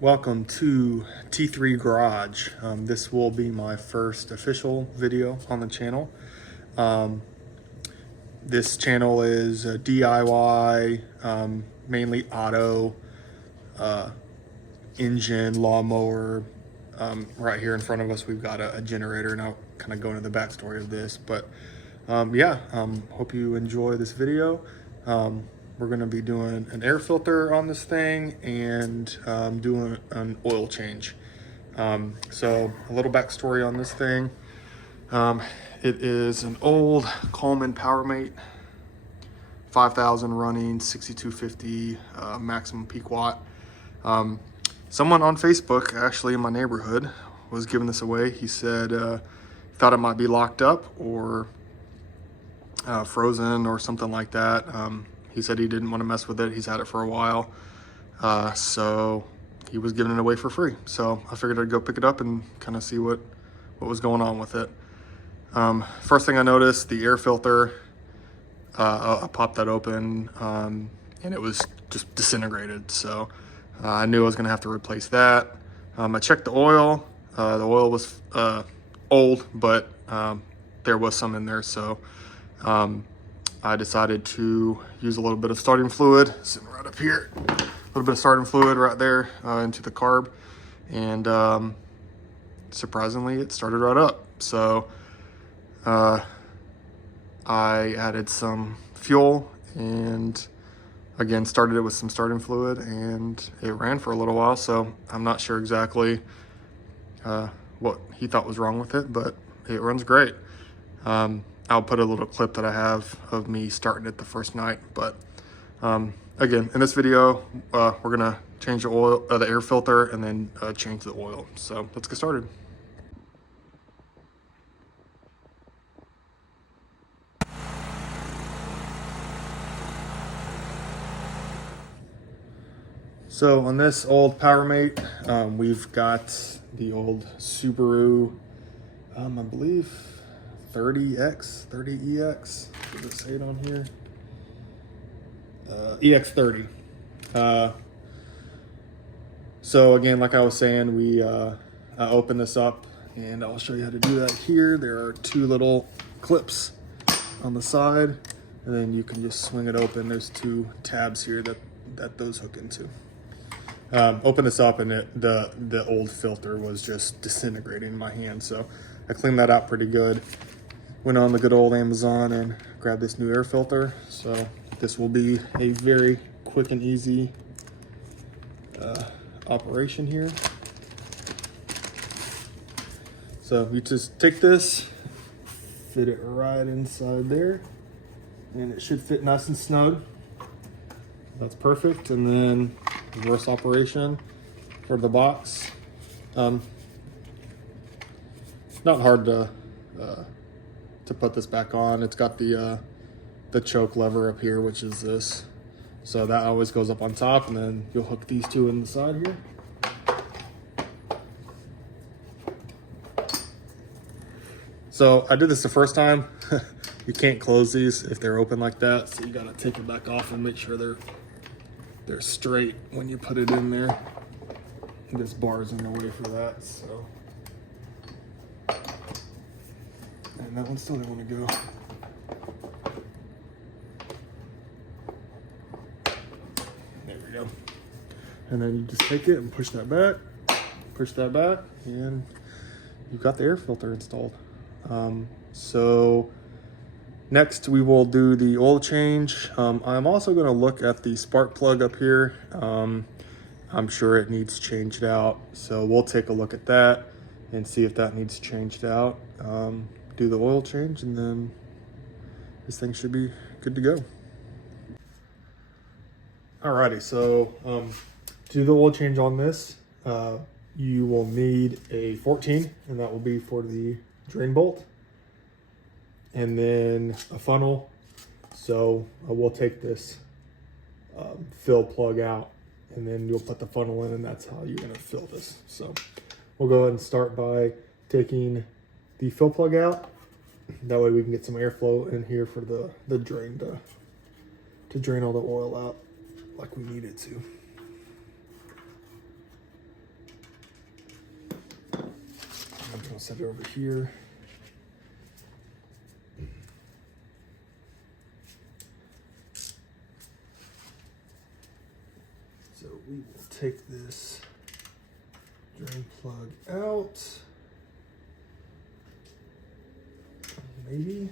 Welcome to T3 Garage. This will be my first official video on the channel. Um, this channel is a DIY, mainly auto, engine, lawnmower. Right here in front of us, we've got a generator, and I'll kind of go into the backstory of this. But hope you enjoy this video. We're going to be doing an air filter on this thing and doing an oil change. So a little backstory on this thing. It is an old Coleman Powermate, 5,000 running, 6250 maximum peak watt. Someone on Facebook, actually in my neighborhood, was giving this away. He said thought it might be locked up or frozen or something like that. He said he didn't want to mess with it. He's had it for a while. So he was giving it away for free. So I figured I'd go pick it up and kind of see what was going on with it. First thing I noticed, the air filter, I popped that open and it was just disintegrated. So I knew I was gonna have to replace that. I checked the oil. The oil was old, but there was some in there. So I decided to use a little bit of starting fluid, sitting right up here. A little bit of starting fluid right there into the carb. And surprisingly, it started right up. So I added some fuel and again started it with some starting fluid, and it ran for a little while. So I'm not sure exactly what he thought was wrong with it, but it runs great. I'll put a little clip that I have of me starting it the first night. But again, in this video, we're gonna change the oil, the air filter, and then change the oil. So let's get started. So on this old Powermate, we've got the old Subaru, I believe 30X, 30EX, does it say it on here? EX30. So again, like I was saying, we I open this up and I'll show you how to do that here. There are two little clips on the side, and then you can just swing it open. There's two tabs here that those hook into. Open this up, and the old filter was just disintegrating in my hand. So I cleaned that out pretty good. Went on the good old Amazon and grabbed this new air filter. So this will be a very quick and easy operation here. So you just take this, fit it right inside there, and it should fit nice and snug. That's perfect. And then reverse operation for the box. Not hard to put this back on. It's got the choke lever up here, which is this. So that always goes up on top, and then you'll hook these two in the side here. So I did this the first time. You can't close these if they're open like that. So you gotta take it back off and make sure they're straight when you put it in there. This bar's in the way for that, so. And that one still didn't want to go. There we go. And then you just take it and push that back, and you've got the air filter installed. So next we will do the oil change. I'm also going to look at the spark plug up here. I'm sure it needs changed out, so we'll take a look at that and see if that needs changed out. Do the oil change, and then this thing should be good to go. Alrighty, so to do the oil change on this, you will need a 14, and that will be for the drain bolt, and then a funnel. So we'll take this fill plug out, and then you'll put the funnel in, and that's how you're going to fill this. So we'll go ahead and start by taking the fill plug out. That way we can get some airflow in here for the drain to drain all the oil out like we need it to. I'll set it over here. So we will take this drain plug out. Maybe.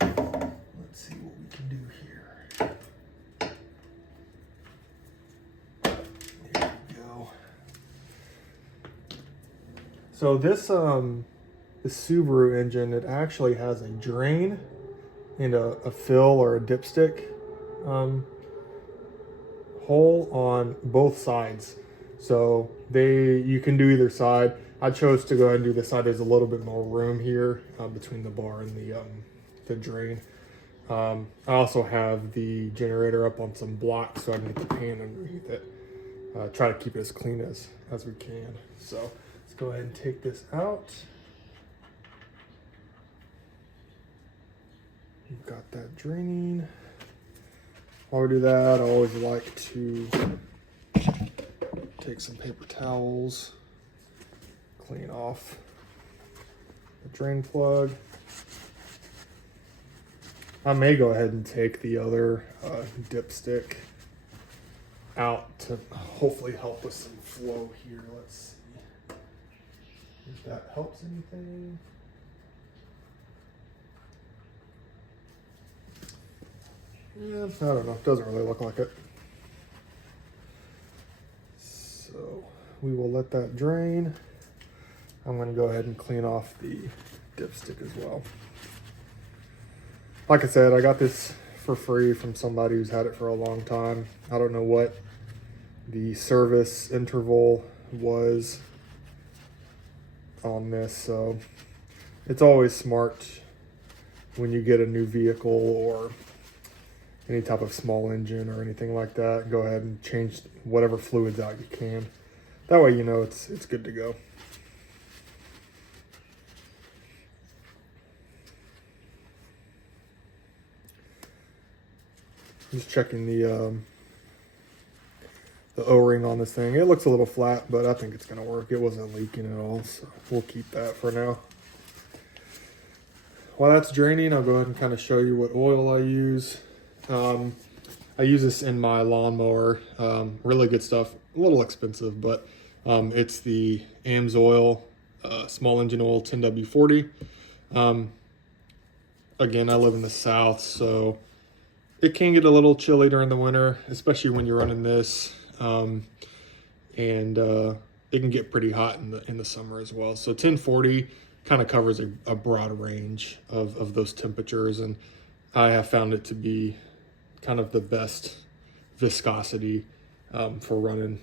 Let's see what we can do here. There we go. So this Subaru engine, it actually has a drain and a fill or a dipstick hole on both sides. So you can do either side. I chose to go ahead and do this side. There's a little bit more room here between the bar and the drain. I also have the generator up on some blocks so I can get the pan underneath it. Try to keep it as clean as we can. So let's go ahead and take this out. You've got that draining. While we do that, I always like to take some paper towels, clean off the drain plug. I may go ahead and take the other dipstick out to hopefully help with some flow here. Let's see if that helps anything. Yeah, I don't know. It doesn't really look like it. So we will let that drain. I'm going to go ahead and clean off the dipstick as well. Like I said, I got this for free from somebody who's had it for a long time. I don't know what the service interval was on this, so it's always smart when you get a new vehicle or any type of small engine or anything like that, go ahead and change whatever fluids out you can. That way you know it's good to go. Just checking the O-ring on this thing. It looks a little flat, but I think it's gonna work. It wasn't leaking at all, so we'll keep that for now. While that's draining, I'll go ahead and kind of show you what oil I use. I use this in my lawnmower. Really good stuff. A little expensive, but it's the AMSOIL small engine oil 10W40. Again, I live in the South, so it can get a little chilly during the winter, especially when you're running this. And it can get pretty hot in the summer as well. So 1040 kind of covers a broad range of those temperatures, and I have found it to be kind of the best viscosity for running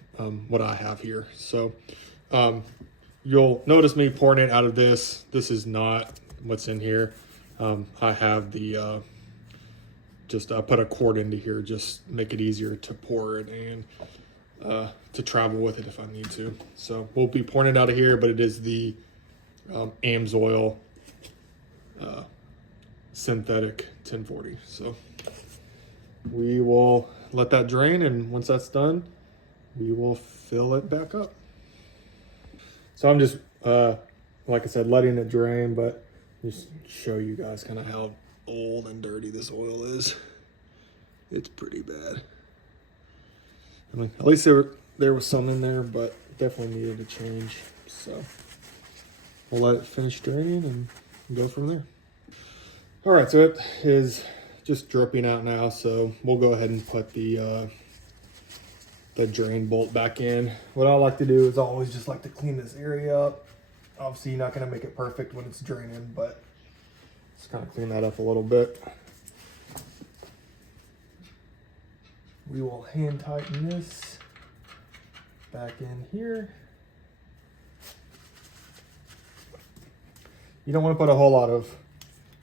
what I have here. So you'll notice me pouring it out of this. This is not what's in here. I have the I put a quart into here, just make it easier to pour it and to travel with it if I need to. So we'll be pouring it out of here, but it is the AMSOIL synthetic 1040. So we will let that drain, and once that's done, we will fill it back up. So I'm just, like I said, letting it drain, but just show you guys kind of how old and dirty this oil is. It's pretty bad. I mean, at least there was some in there, but definitely needed to change. So we'll let it finish draining and go from there. All right, so it is just dripping out now, so we'll go ahead and put the drain bolt back in. What I like to do is always just like to clean this area up. Obviously, you're not going to make it perfect when it's draining, but just kind of clean that up a little bit. We will hand tighten this back in here. You don't want to put a whole lot of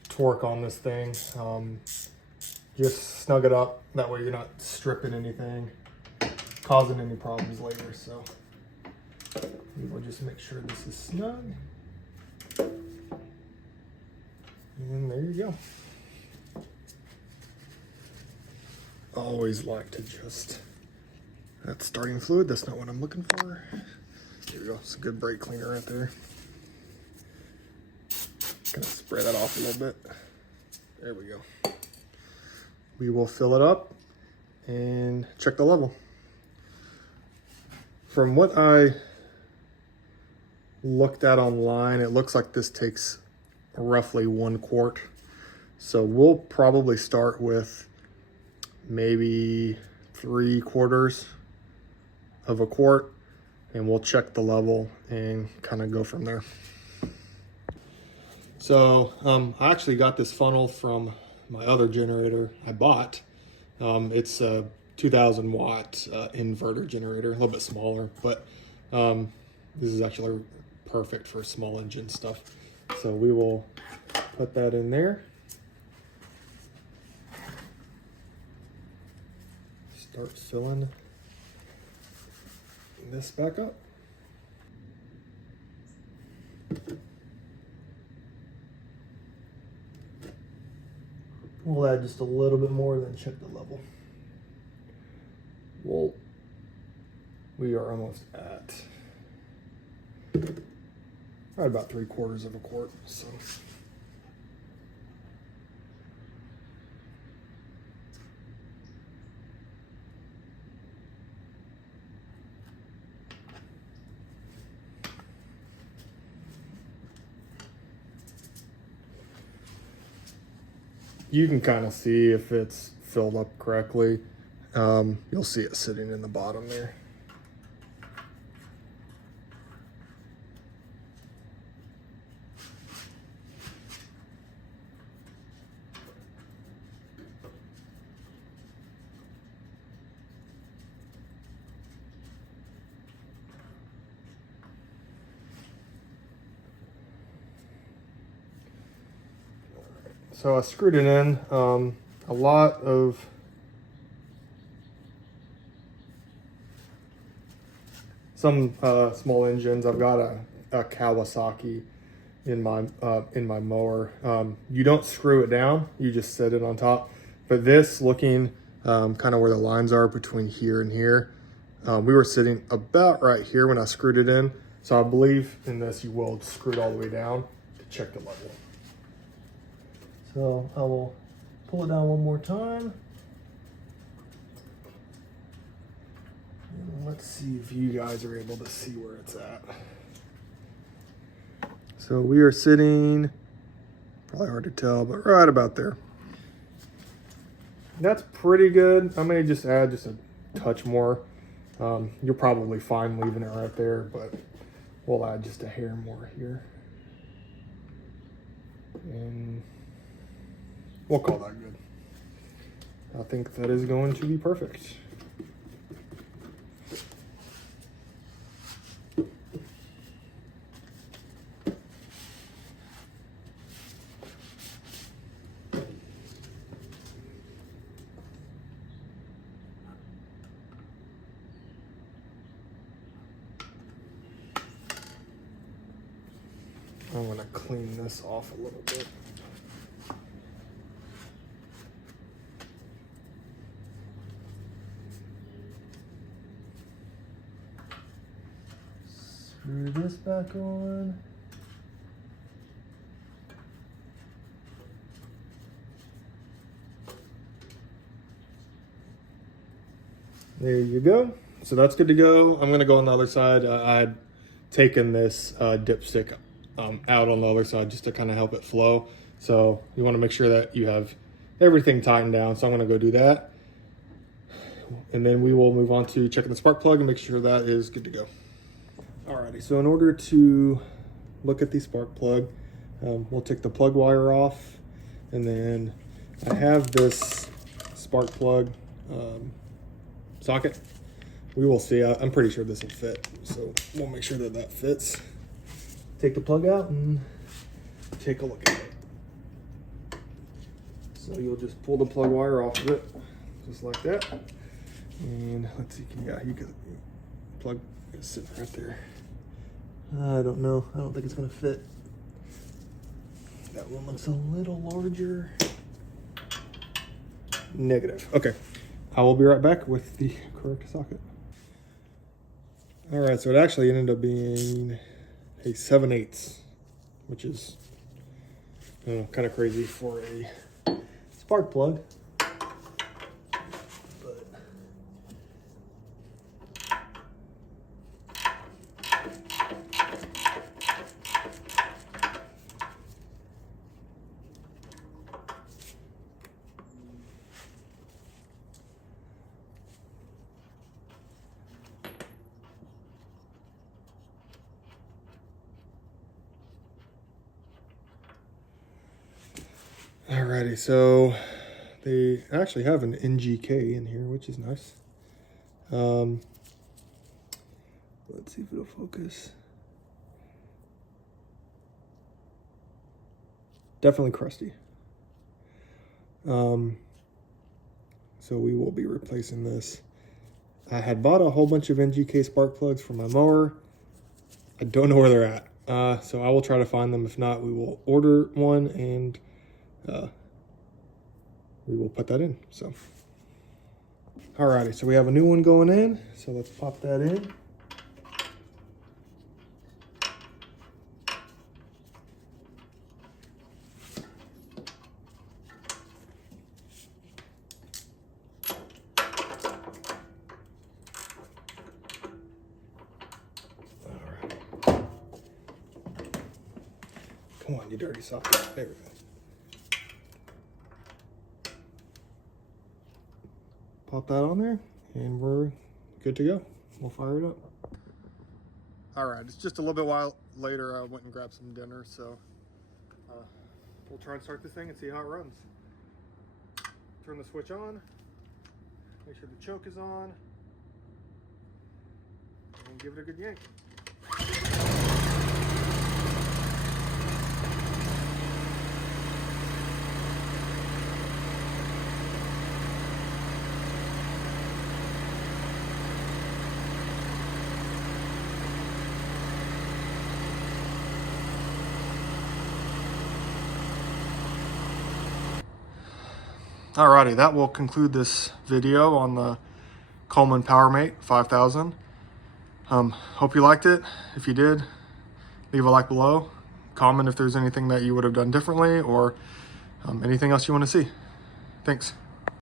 torque on this thing. Just snug it up. That way you're not stripping anything, causing any problems later. So we will just make sure this is snug. And there you go. Always like to just, that starting fluid, that's not what I'm looking for. Here we go, it's a good brake cleaner right there. Gonna spray that off a little bit. There we go. We will fill it up and check the level. From what I looked at online, it looks like this takes roughly 1 quart. So we'll probably start with maybe 3/4 of a quart, and we'll check the level and kind of go from there. So I actually got this funnel from my other generator I bought. It's a 2000 watt inverter generator, a little bit smaller, but this is actually perfect for small engine stuff. So we will put that in there. Start filling this back up. We'll add just a little bit more and then check the level. Well, we are almost at right about 3/4 of a quart. So you can kind of see if it's filled up correctly. You'll see it sitting in the bottom there. So I screwed it in. A lot of some small engines. I've got a Kawasaki in my mower. You don't screw it down; you just set it on top. But this, looking kind of where the lines are between here and here, we were sitting about right here when I screwed it in. So I believe in this, you will screw it all the way down to check the level. So I will pull it down one more time. And let's see if you guys are able to see where it's at. So we are sitting, probably hard to tell, but right about there. That's pretty good. I may just add just a touch more. You're probably fine leaving it right there, but we'll add just a hair more here. And we'll call that good. I think that is going to be perfect. I'm going to clean this off a little bit. Screw this back on. There you go. So that's good to go. I'm going to go on the other side. I had taken this dipstick out on the other side just to kind of help it flow. So you want to make sure that you have everything tightened down. So I'm going to go do that. And then we will move on to checking the spark plug and make sure that is good to go. Alrighty, so in order to look at the spark plug, we'll take the plug wire off. And then I have this spark plug socket. We will see. I'm pretty sure this will fit. So we'll make sure that that fits. Take the plug out and take a look at it. So you'll just pull the plug wire off of it, just like that. And let's see, yeah, you can plug is sitting right there. I don't know. I don't think it's gonna fit. That one looks a little larger. Negative. Okay. I will be right back with the correct socket. All right, so it actually ended up being a 7/8, which is Kind of crazy for a spark plug. Alrighty, so they actually have an NGK in here, which is nice. Let's see if it'll focus. Definitely crusty. So we will be replacing this. I had bought a whole bunch of NGK spark plugs for my mower. I don't know where they're at. So I will try to find them. If not, we will order one and we will put that in. So, alrighty, so we have a new one going in. So let's pop that in. Come on, you dirty socket. There we go. Pop that on there, and we're good to go. We'll fire it up. All right, it's just a little bit while later. I went and grabbed some dinner, so we'll try and start this thing and see how it runs. Turn the switch on, make sure the choke is on, and give it a good yank. Alrighty, that will conclude this video on the Coleman Powermate 5000. Hope you liked it. If you did, leave a like below. Comment if there's anything that you would have done differently or anything else you want to see. Thanks.